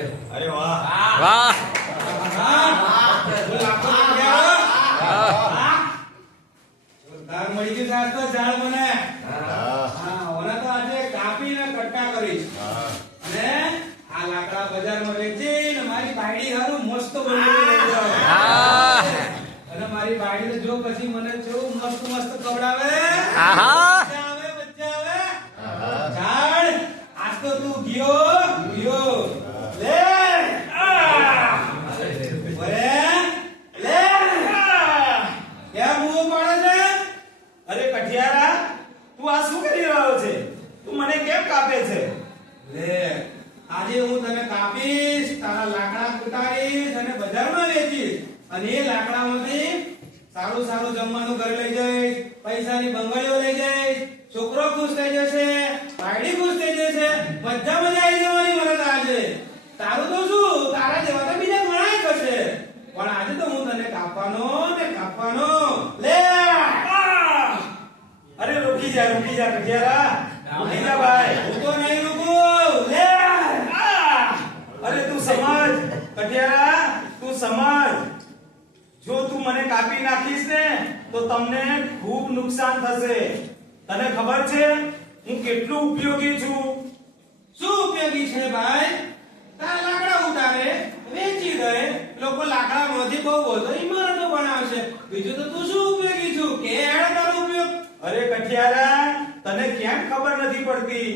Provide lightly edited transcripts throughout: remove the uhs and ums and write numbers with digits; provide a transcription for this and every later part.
અરે વાહ વાહ જોરદાર મળી ગયું સાહેબ તો ઝાડ મને. હા ઓને તો આજે કાપીને કટ્ટા કરીશ અને આ લાકડા બજારમાં વેચીને મારી બાયડી હારું મસ્ત બનાવી લઈ જાવ. અને મારી બાયડી જો પછી મને કેવું મસ્ત મસ્ત કવડાવે. આહા બચ્ચા આવે ઝાડ આજ તો તું ગયો ગયો લે અરે કઠિયારા તું આ શું કરી રહ્યો છે? તું મને કેમ કાપે છે? લે આજે હું તને કાપીશ, તારા લાકડા કુટાડીશ અને બજારમાં વેચીશ અને એ લાકડામાંથી સારું સારું જમવાનું ઘરે લઈ જઈશ, પૈસાની બંગડીઓ લઈ જઈશ, છોકરો ખુશ થઈ જશે, બાયડી ખુશ થઈ જશે, બધા મજા આવી જવાની મને તો આજે. તારું તો શું, તારા જેવા તો બીજા ઘણા થશે, પણ આજે તો હું તને કાપવાનો ને કાપવાનો. લે અરે રોકી જા કઠિયારા, રોકી જા ભાઈ. હું તો નહીં રૂકું. લે અરે તું સમજ કઠિયારા, તું સમજ. જો તું મને કાપી નાખીશ ને તો તમને ખૂબ નુકસાન થશે. તને ખબર છે હું કેટલું ઉપયોગી છું? શું ઉપયોગી છે ભાઈ? તારા લાકડા ઉતારે વેચી દે, લોકો લાકડામાંથી બહુ બધો ઇમારતો બનાવશે. બીજું તો તું શું ઉપયોગી છું કે હેડ તારો ઉપયોગ? અરે કઠિયારા, તને કેમ ખબર નથી પડતી?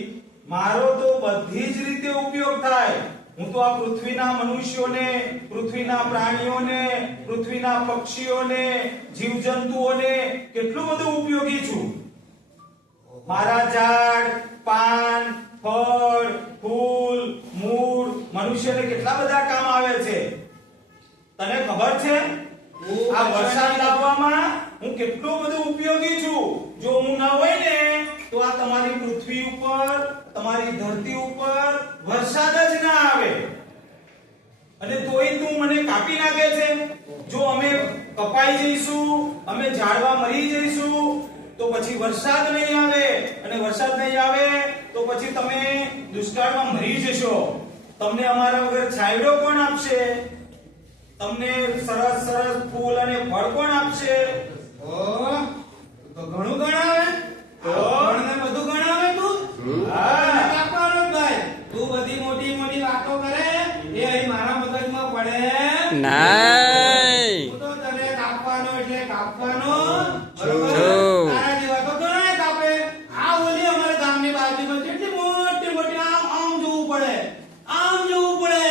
મારો તો બધી જ રીતે ઉપયોગ થાય. હું તો આ પૃથ્વીના મનુષ્યોને, પૃથ્વીના પ્રાણીઓને, પૃથ્વીના પક્ષીઓને, જીવજંતુઓને કેટલું બધું ઉપયોગી છું. મારા ઝાડ, પાન, ફળ, ફૂલ, મૂળ મનુષ્યને કેટલા બધા કામ આવે છે. તને ખબર છે આ વરસાદ લાવવામાં હું કેટલો બધો ઉપયોગી છું? જો હું ન હોય ને તો આ તમારી પૃથ્વી ઉપર, તમારી ધરતી ઉપર વરસાદ જ ના આવે. અને તોય તું મને કાપી નાખે છે. જો અમે કપાઈ જઈશું, અમે ઝાડવા મરી જઈશું તો પછી વરસાદ નહીં આવે, અને વરસાદ નહીં આવે તો પછી તમે દુષ્કાળમાં મરી જશો. તમને અમારા વગર છાંયડો કોણ આપશે? તમને સરસ સરસ ફૂલ અને ફળ કોણ આપશે? ઓ તો ઘણું ગણાવે, તો ઘણને બધું ગણાવે તું. હા. કાપવાનો જ ભાઈ. તું બધી મોટી મોટી વાતો કરે એ અહીં મારા મગજમાં પડે નહીં. હું તો તને કાપવાનો એટલે કાપવાનો. જો. બરોબર? તારા જેવા તો ઘણાય કાપે. આ ઓલી અમારા ગામની બાજુમાં કેટલી મોટી મોટી આમ જોવું પડે, આમ જોવું પડે,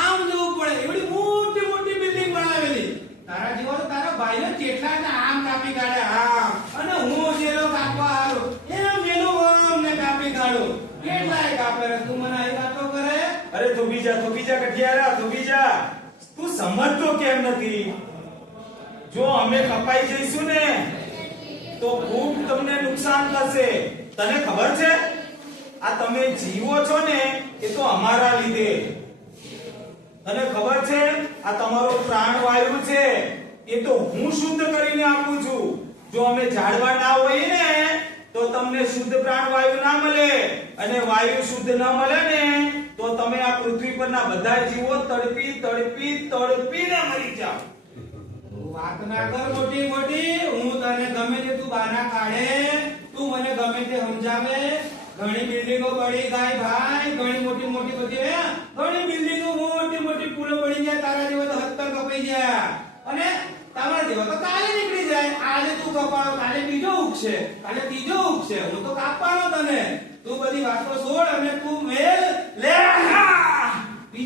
આમ જોવું પડે, એવડી મોટી મોટી બિલ્ડિંગ બનાવેલી. તારા જેવા તો તારા ભાઈઓ કેટલા ને આમ કાપી કાઢે આમ, અને હું જેલો કાપવા હારું એનો મેલો અમને કાપી કાઢું. કેટલાય કાપે રે, તું મને આવી વાતો કરે. અરે થોભી જા કઠિયારા, થોભી જા. તું સમજતો કેમ નથી? જો અમે કપાઈ જઈશું ને તો ખૂબ તમને નુકસાન થશે. તને ખબર છે આ તમે જીવો છો ને એ તો અમારા લીધે. તને ખબર છે આ તમારો પ્રાણવાયુ છે એ તો હું શુદ્ધ કરીને આપું છું. જો અમે ઝાડવા ના હોય ને તો તમને શુદ્ધ પ્રાણવાયુ ના મળે, અને વાયુ શુદ્ધ ના મળે ને તો તમે આ પૃથ્વી પરના બધા જીવો તડપી તડપી તડપીને મરી જાઓ. વાત ના કર મોટી મોટી. હું તને ગમે તે તું બાના કાઢે, તું મને ગમે તે સમજાવે. ઘણી બિલ્ડિંગો પડી ગઈ ભાઈ, ઘણી મોટી મોટી બધી ઘણી બિલ્ડિંગો મોટી મોટી પુલો પડી ગયા. તારા જેવા તો હત્તર કપાઈ ગયા, અને તમારા જેવા તો કાલે નીકળી જાય. આજે તું કપાણો, કાલે બીજો ઉગશે, કાલે ત્રીજો ઉગશે. હું તો કાપવાનો તને. તું બધી વાતો છોડ અને તું મેલ લે.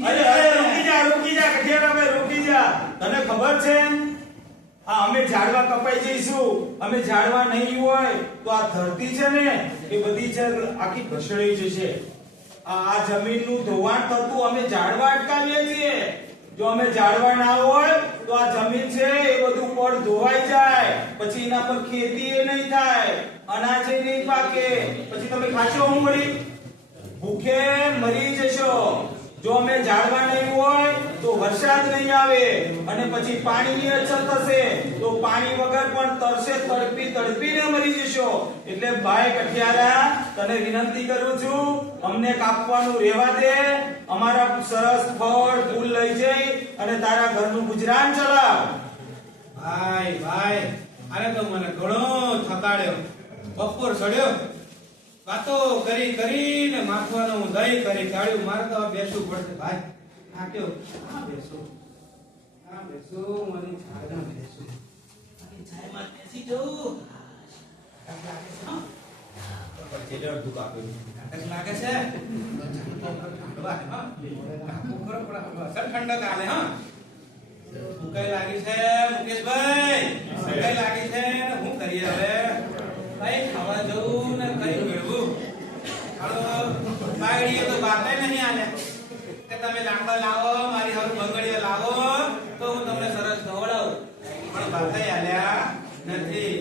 અરે રોકી જા કઠિયારા ભાઈ, રોકી જા. તને ખબર છે આ અમે ઝાડવા કપાઈ જઈશું, અમે ઝાડવા નહીં હોય તો આ ધરતી છે ને એ બધી છે આખી ઘસડાઈ જશે. આ જમીનનું ધોવાણ થતું અમે ઝાડવા અટકાવીએ છીએ. જો અમે ઝાડવા ના હોય તો આ જમીન છે એ બધું પડ ધોવાઈ જાય, પછી એના પર ખેતી એ નહીં થાય, અનાજ એ નહીં પાકે, પછી તમે ખાશો હું વળી? ભૂખે મરી જશો. જો અમે ઝાડવા નહીં હોય તો વરસાદ નહીં આવે અને પછી પાણીની અછત થશે તો પાણી વગર પણ તરસે તડપીને મરી જશો. એટલે ભાઈ કઠિયારા, તને વિનંતી કરું છું, અમને કાપવાનું રહેવા દે. અમારા સરસ ફળ ફૂલ લઈ જઈ અને તારા ઘરનું ગુજરાન ચલાવ. ભાઈ ભાઈ, અરે તો મને ઘણો થકાડ્યો. બપોર ચડ્યો, વાતો કરી કરીને માથવાનું હું દહીં કરી કાઢ્યું. મારે તો હવે બેસવું પડશે ભાઈ. થાક્યો. હા બેસું, મને છાયમાં બેસું. છાયમાં બેસી જવું. પછી અડધું કાપ્યું. નાટક લાગે છે ઠંડક આલે. હા ભૂકાઈ લાગી છે મુકેશભાઈ, ભૂકાઈ લાગી છે ને શું કરીએ હવે? કઈ ખાવા જવું ને કઈ મેળવું? બાયડીએ તો બાપે નહીં આલે કે તમે લાકડો લાવો, મારી હારું બંગડીઓ લાવો તો હું તમને સરસ ખવડાવું. પણ બાપે આલ્યા નથી.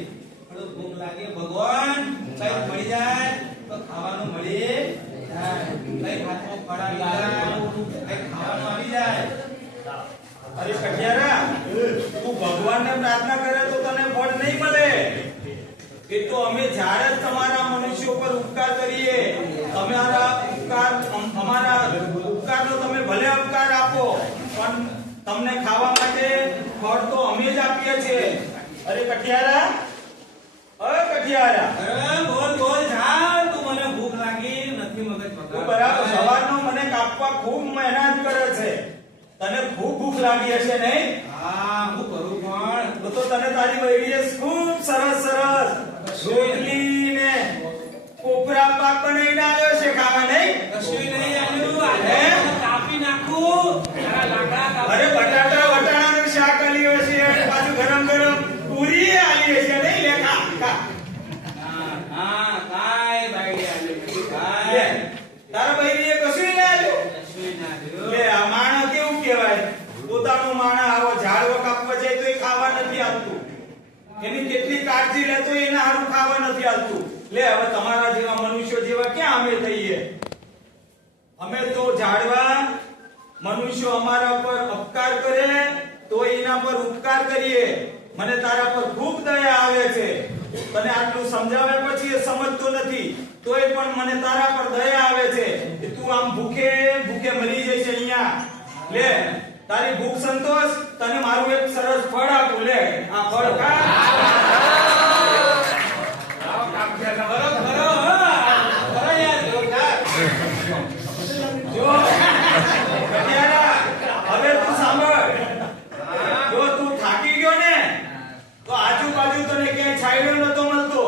થોડું ભૂખ લાગે ભગવાન, કઈ મળી જાય તો ખાવાનું મળી જાય. કઈ હાથમાં ફળ આવી જાય, કઈ ખાવાનું આવી જાય. અરે કઠિયારા, તું ભગવાનને પ્રાર્થના કરે તો તને ફળ નહીં મળે. એ તો અમે જ્યારે જ તમારા મનુષ્યો પર ઉપકાર કરીએ, અમારા ઉપકારનો તમે ભલે ઉપકાર આપો, પણ તમને ખાવા માટે ફળ તો અમે જ આપીએ છીએ. અરે કઠિયારા, અરે બોલ જા. તું મને ભૂખ લાગી નથી, મગજ તું પકડ. બરાબર સવારનો મને કાપવા ખૂબ મહેનત કરે છે. તને ખૂબ ભૂખ લાગી હશે નહીં? હા, હું કરું પણ તો તને તારી બૈરીએ ખૂબ સરસ રોટલી ને કોપરા પાક બનાવીને આવ્યો છે ખાવા, નહીં? કશું નહીં આલ્યું. આજે કાપી નાખું. તારા લાકડા કાપી. અરે વટાણાનું શાક આલ્યું છે અને પાછું ગરમ પૂરી આલી છે, નહીં? લે ખા. હા, કાઈ બાયડી આલ્યું નથી. લે, કાઈ તારા બૈરીએ કશું નહીં આલ્યું. કશું ના આલ્યું. લે, આ માણસ કેવું કહેવાય? પોતાનું માણસ આવો ઝાડવો કાપવા જાય તો એ ખાવા નથી આવતું. એની કેટલી કાળજી લેતો એના હારું ખાવા નથી આવતું. લે, હવે તમારા જેવા મનુષ્યો જેવા ક્યાં અમે થઈએ? અમે તો ઝાડવા, મનુષ્યો અમારા પર અપકાર કરે તો એના પર ઉપકાર કરીએ. મને તારા પર ખૂબ દયા આવે છે. તને આટલું સમજાવે પછી એ સમજતો નથી, તોય પણ મને તારા પર દયા આવે છે કે તું આમ ભૂખે મરી જઈશ અહીંયા. લે, તારી ભૂખ સંતોષ, તને મારું એક સરસ ફળ આપું. લે, આ ફળ ખા. જો કઠિયારા, હવે તું સાંભળ. જો તું થાકી ગયો ને તો આજુબાજુ તને ક્યાંય છાંયડો નતો મળતો,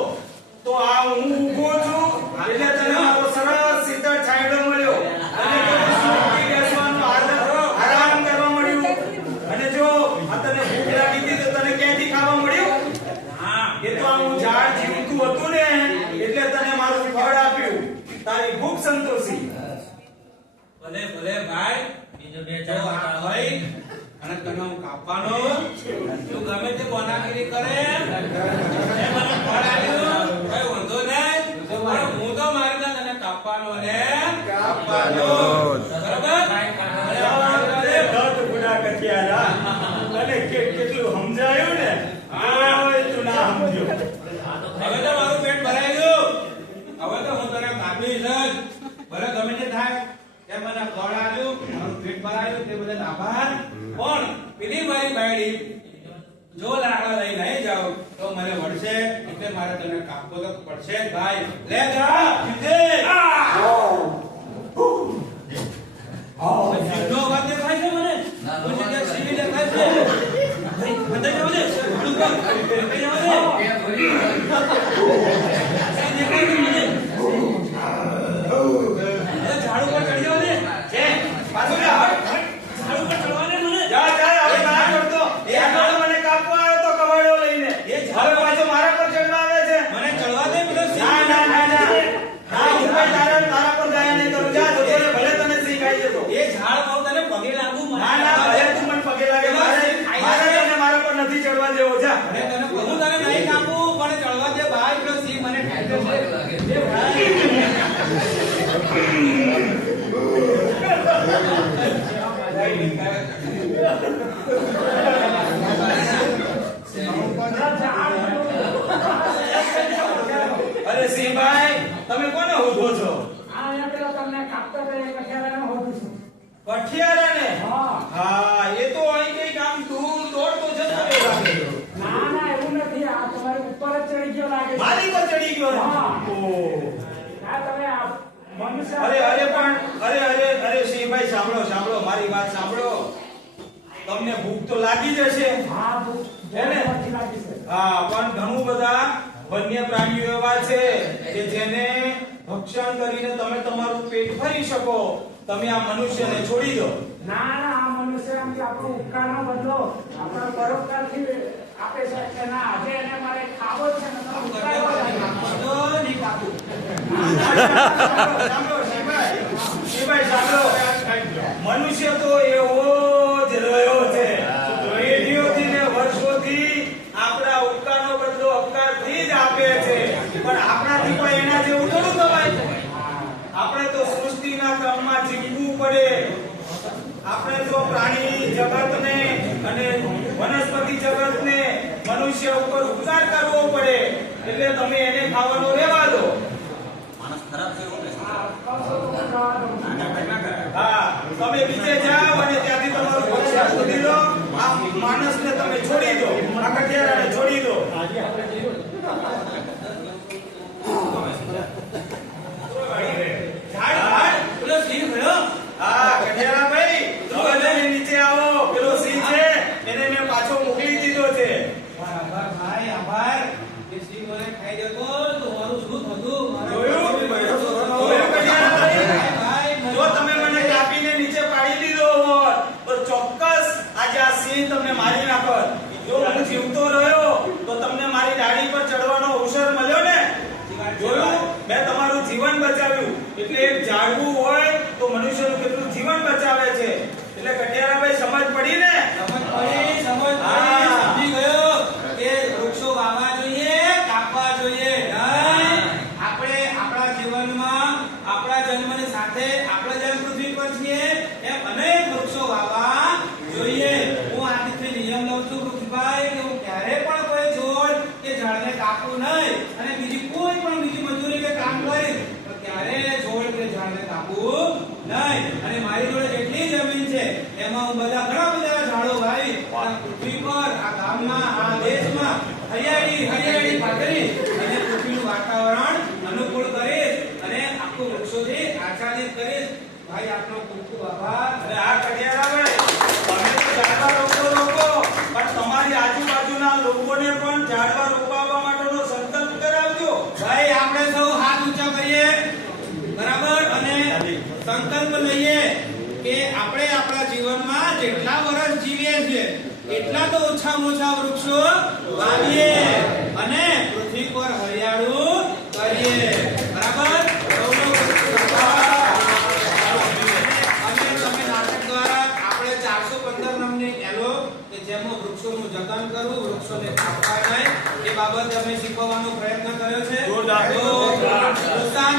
તો આ હું ઊભો છું એટલે તને મારો સરસ શીતળ છાંયડો મળ્યો. અને તને સુખી બેસવાનું આરામ કરવા મળ્યું. અને જો આ તને ભૂખ લાગી હતી તો તને ક્યાંથી ખાવા મળ્યું? એ તો આ હું ઝાડ જીવતું હતું ને એટલે તને મારું ફળ આપ્યું. તારી ભૂખ સંતોષી. ભલે ભાઈ, બીજો બે ચાર ભાઈ અને તને હું કાપવાનો. તું ગમે તે બોનાગીરી કરે, એ મને ફળ આલ્યું, કઈ વાંધો નહીં. પણ હું તો મારી ના તને કાપવાનો ને કાપવાનો. અને કેટલું સમજાયું ને? ઓય, તું ના સમજ્યો. હવે તો મારું પેટ ભરાઈ ગયું. હવે તો હું તને કાપીશ જ. ભલે ગમે તે થાય, તે મને ફળ આલ્યું, મારું પેટ ભરાયું, તે બદલ આભાર. પણ પેલી મારી બાયડી જો લાકડા લઈ નહીં જાવ તો મને વળશે, એટલે મારે તને કાપવો તો પડશે જ ભાઈ. લે જા જીતે. જીતનો અવાજ દેખાય છે મને. કોઈ જગ્યાએ સીવી દેખાય છે. અંદર જાવ દે. અંદર જાવ દે. દેખાય છે મને. ઝાડુ પર ચડી જાવ દે. પાછું જા, હટ. ઝાડુ પર ચડવા દે મને. જા, હવે ના કરતો. એ આગળ મને કાપવા આવ્યો તો કવાડો લઈને. હવે પાછો મારા પર ચડવા આવે છે. મને ચડવા દે પેલો ના, હું કોઈ તારા પર દયા નહીં કરું. જા, જતો રહે. ભલે તને શીખાઈ જતો. એ ઝાડ બહુ તને પગે લાગુ મને. ના, ભલે તું મને પગે લાગે. મારે તને મારા પર નથી ચડવા દેવો. જા. અરે તને હું તને નહીં કાપું, પણ ચડવા દે ભાઈ. પેલો સિંહ મને ખાઈ જશે. એ ભાઈ અરે સિંહભાઈ, તમે કોને હોધો છો? કઠિયારાને? હા, એ તો અહીં કઈક આમ દૂર દોડતો જતો રહ્યો લાગે છે. મારી પર ચડી ગયો ને? ઓહ. અરે સિંહભાઈ, સાંભળો મારી વાત સાંભળો. તમને ભૂખ તો લાગી જશે. હા, પણ ઘણું બધા વન્ય પ્રાણીઓ એવા છે કે જેને ભક્ષણ કરીને તમે તમારું પેટ ભરી શકો. તમે આ મનુષ્યને છોડી દો. સાંભળો સિંહભાઈ, સાંભળો. મનુષ્ય તો એવો જ રહ્યો છે. પેઢીઓથી ને વર્ષોથી આપણા ઉપકારનો બદલો અપકારથી જ આપે છે. પણ આપણાથી પણ એના જેવું થોડું થવાય. આપણે તો સૃષ્ટિના ક્રમમાં જીવવું પડે. આપણે તો પ્રાણી જગતને અને વનસ્પતિ જગતને મનુષ્ય ઉપર ઉપકાર કરવો પડે. એટલે તમે એને ખાવાનું રહેવા દો. હા, તમે બીજે જાઓ અને ત્યાંથી તમારું ભક્ષ્ય શોધી લો. આ માણસને તમે છોડી દો, આ કઠિયારાને છોડી દો. હા, કઠિયારાભાઈ, તમે નીચે આવો. પેલો સિંહ છે એને મેં પાછો મોકલી દીધો છે. આભાર. એ સિંહ મને ખાઈ જતો તો મારું શું થતું? જોયું કઠિયારાભાઈ? જો તમે મને કાપીને નીચે પાડી દીધો હોત તો ચોક્કસ આજે આ સિંહ તમને મારી નાખત. જો હું જીવતો રહ્યો તો તમને મારી દાઢી પર ચડવાનો અવસર મળ્યો ને. જોયું, મેં તમારું જીવન બચાવ્યું. એટલે એક ઝાડવું હોય તો મનુષ્યનું કેટલું જીવન બચાવે છે. એટલે કઠિયારાભાઈ, સમજ પડી ને? સમજ પડી. સમજી ગયો કે વૃક્ષો વાવવા જોઈએ, કાપવા જોઈએ નહીં. આપણે આપણા જીવનમાં આપણા જન્મની સાથે આપણે જેમ પૃથ્વી પર છીએ એમ અનેક વૃક્ષો વાવવા જોઈએ. હું આજથી નિયમ લઉં છું વૃક્ષભાઈ કે હું ક્યારે પણ કોઈ છોડ કે ઝાડને કાપું નહીં અને બીજી મજૂરી કે કામ કરીશ તો ક્યારે છોડ કે ઝાડને કાપું નહીં. અને મારી જોડે જેટલી જમીન છે એમાં હું ઘણા બધા ઝાડો વાવી અને પૃથ્વી પર આ ગામમાં આ દેશમાં હરિયાળી પાથરી અને પૃથ્વીનું વાતાવરણ અનુકૂળ કરીશ અને આખું વૃક્ષોથી આચ્છાદિત કરીશ. ભાઈ, આપનો ખૂબ ખૂબ આભાર. અને આ કઠિયારાભાઈ, તમે તો ઝાડવા રોકો, પણ તમારી આજુબાજુના લોકોને પણ ઝાડવા રોપાવવા માટેનો સંકલ્પ કરાવજો. ભાઈ, આપણે સૌ હાથ ઊંચા કરીએ, બરાબર, અને સંકલ્પ લઈએ કે આપણે આપણા જીવનમાં જેટલા વર્ષ જીવીએ છીએ એટલા તો ઓછામાં ઓછા વૃક્ષો વાવીએ અને પૃથ્વી પર હરિયાળું કરીએ. બરાબર? અને તમે નાટક દ્વારા આપણે 415 નામની એલો કે જેમાં વૃક્ષોનું જતન કરવું, વૃક્ષોને કાપવા નહીં એ બાબતે અમે શીખવવાનો પ્રયત્ન કર્યો છે. પ્રોત્સાહન